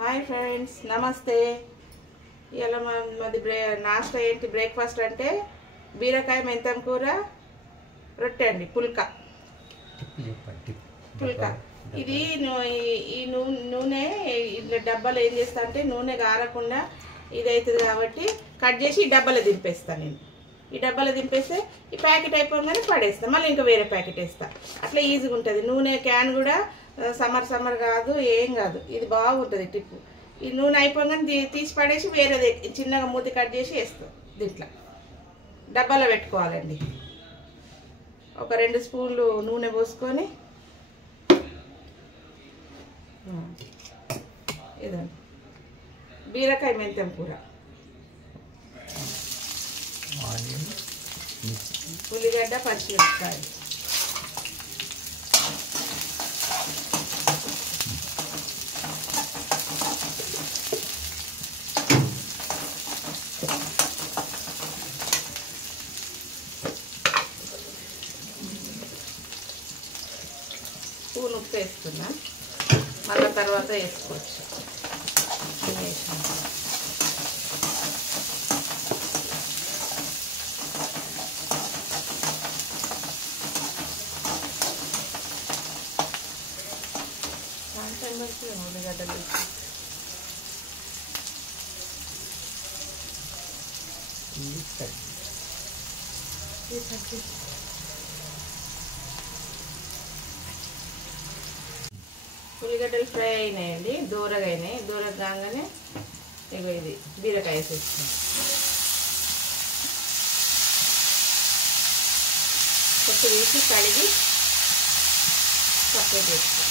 Hi friends, నమస్తే. ఇలా మాది నాస్టా ఏంటి బ్రేక్ఫాస్ట్ అంటే బీరకాయ మెంతం కూర, రొట్టె అండి. పుల్కా ఇది ఈ నూనె ఇట్లా డబ్బాలు ఏం చేస్తా అంటే నూనె గారకుండా ఇది అవుతుంది కాబట్టి కట్ చేసి ఈ డబ్బాలో దింపేస్తాను నేను. ఈ డబ్బాలో దింపేస్తే ఈ ప్యాకెట్ అయిపోగానే పడేస్తాను, మళ్ళీ ఇంకా వేరే ప్యాకెట్ వేస్తా. అట్లా ఈజీగా ఉంటుంది. నూనె క్యాన్ కూడా సమ్మర్ కాదు, ఏం కాదు. ఇది బాగుంటుంది టిప్పు. ఈ నూనె అయిపోగానే తీసి పడేసి వేరేది చిన్నగా మూతి కట్ చేసి వేస్తాం. దీంట్లో డబ్బాలో పెట్టుకోవాలండి. ఒక 2 స్పూన్లు నూనె పోసుకొని ఇదండి బీరకాయ మెంతం కూర, ఉల్లిగడ్డ, పచ్చిమిరపకాయ, స్పూన్ ఉప్పు వేస్తున్నా, మళ్ళీ తర్వాత వేసుకోవచ్చు. ఉల్లిగడ్డలు ఉల్లిగడ్డలు ఫ్రై అయినాయండి, దూరగా అయినాయి. దూరగా కాగానే ఇగో ఇది బీరకాయ వేసేస్తాం. కొంచెం వేసి కడిగి సపరేట్ చేస్తాం.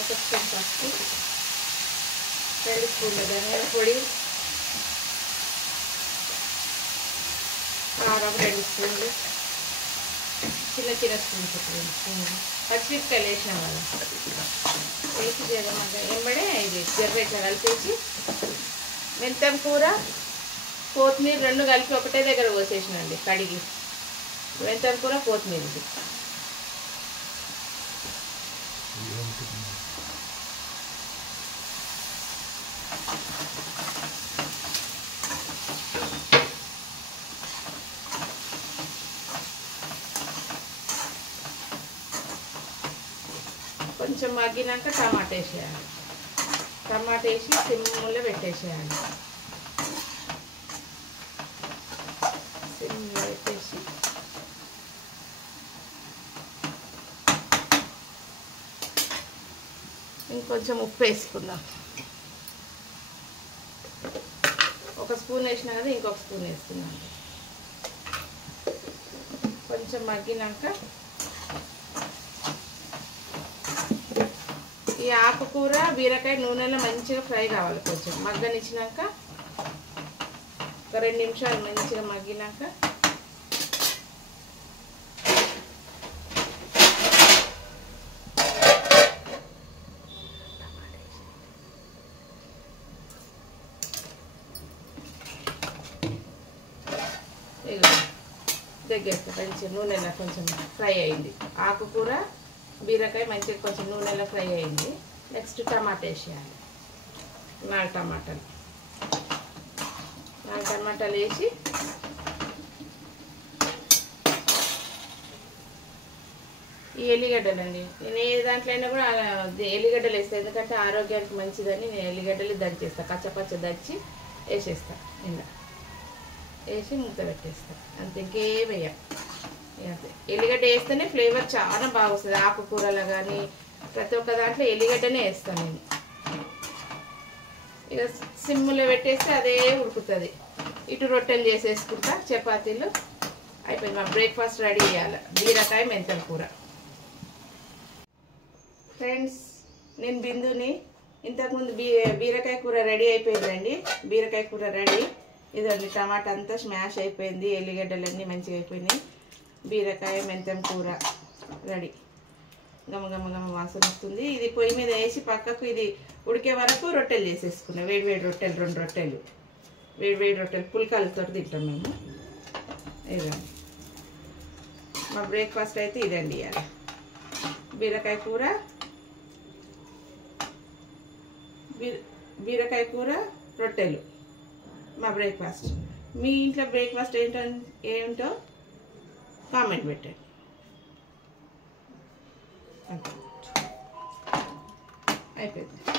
ఒక స్పూన్ పసుపు, 2 స్పూన్ల ధనియాల పొడి, కారం 2 స్పూన్లు, చిన్న స్పూన్స్ 2 స్పూన్లు, పచ్చిమిరపకాయలు వేసిన వాళ్ళు వేసి జరగమంటే ఎంబడే ఇది జర్ర ఇట్లా కలిపేసి మెంతం కూర, కొత్తిమీర 2 కలిపి ఒకటే దగ్గర పోసేసినండి కడిగి. మెంతం కూర, కొత్తిమీర కొంచెం మగ్గినాక టమాటా వేసేయాలి. టమాటా వేసి సిమ్లో పెట్టేసేయాలి. సిమ్లో పెట్టేసి ఇంకొంచెం ఉప్పు వేసుకుందాం. 1 స్పూన్ వేసినా కదా, ఇంకొక స్పూన్ వేస్తున్నాను. కొంచెం మగ్గినాక ఈ ఆకుకూర, బీరకాయ నూనెలో మంచిగా ఫ్రై కావాలి. కొంచెం మగ్గనిచ్చినాక ఒక 2 నిమిషాలు మంచిగా మగ్గినాక దగ్గరికి మంచిగా నూనెలో కొంచెం ఫ్రై అయింది. ఆకుకూర, బీరకాయ మంచిగా కొంచెం నూనెలో ఫ్రై అయింది. నెక్స్ట్ టమాటా వేసేయాలి. 4 టమాటాలు వేసి ఈ ఎల్లిగడ్డలు అండి, నేను ఏ దాంట్లో అయినా కూడా ఎల్లిగడ్డలు వేస్తాను, ఎందుకంటే ఆరోగ్యానికి మంచిదని నేను ఎల్లిగడ్డలు దంచేస్తాను. కచ్చపచ్చ దంచి వేసేస్తాను. ఇలా వేసి మూత పెట్టేస్తాను, అంతే. ఇంకేం వేయ. ఎల్లిగడ్డ వేస్తేనే ఫ్లేవర్ చాలా బాగా వస్తుంది. ఆకుకూరలో కానీ ప్రతి ఒక్క దాంట్లో ఎల్లిగడ్డనే వేస్తాను నేను. ఇక సిమ్లో పెట్టేస్తే అదే ఉడుకుతుంది. ఇటు రొట్టెలు చేసేసుకుంటా, చపాతీలు అయిపోయింది. మా బ్రేక్ఫాస్ట్ రెడీ చేయాలి. బీరకాయ మెంతం కూర. ఫ్రెండ్స్, నేను బిందుని ఇంతకుముందు బీరకాయ కూర రెడీ అయిపోయిందండి. బీరకాయ కూర రెడీ. ఇదండి టమాటా అంతా స్మాష్ అయిపోయింది, ఎల్లిగడ్డలన్నీ మంచిగా అయిపోయినాయి. బీరకాయ మెంతం కూర రెడీ. గమ గమ గమ వాసన వస్తుంది. ఇది పొయ్యి మీద వేసి పక్కకు ఇది ఉడికే వరకు రొట్టెలు చేసేసుకున్నాం. వేడి రొట్టెలు, 2 రొట్టెలు, వేడి రొట్టెలు పుల్కాలతో తింటాం మేము. ఇదండి మా బ్రేక్ఫాస్ట్ అయితే ఇదండి. ఇవాళ బీరకాయ కూర, బీరకాయ కూర, రొట్టెలు మా బ్రేక్ఫాస్ట్. మీ ఇంట్లో బ్రేక్ఫాస్ట్ ఏంటో కామెంట్ పెట్టండి. అయిపోయింది.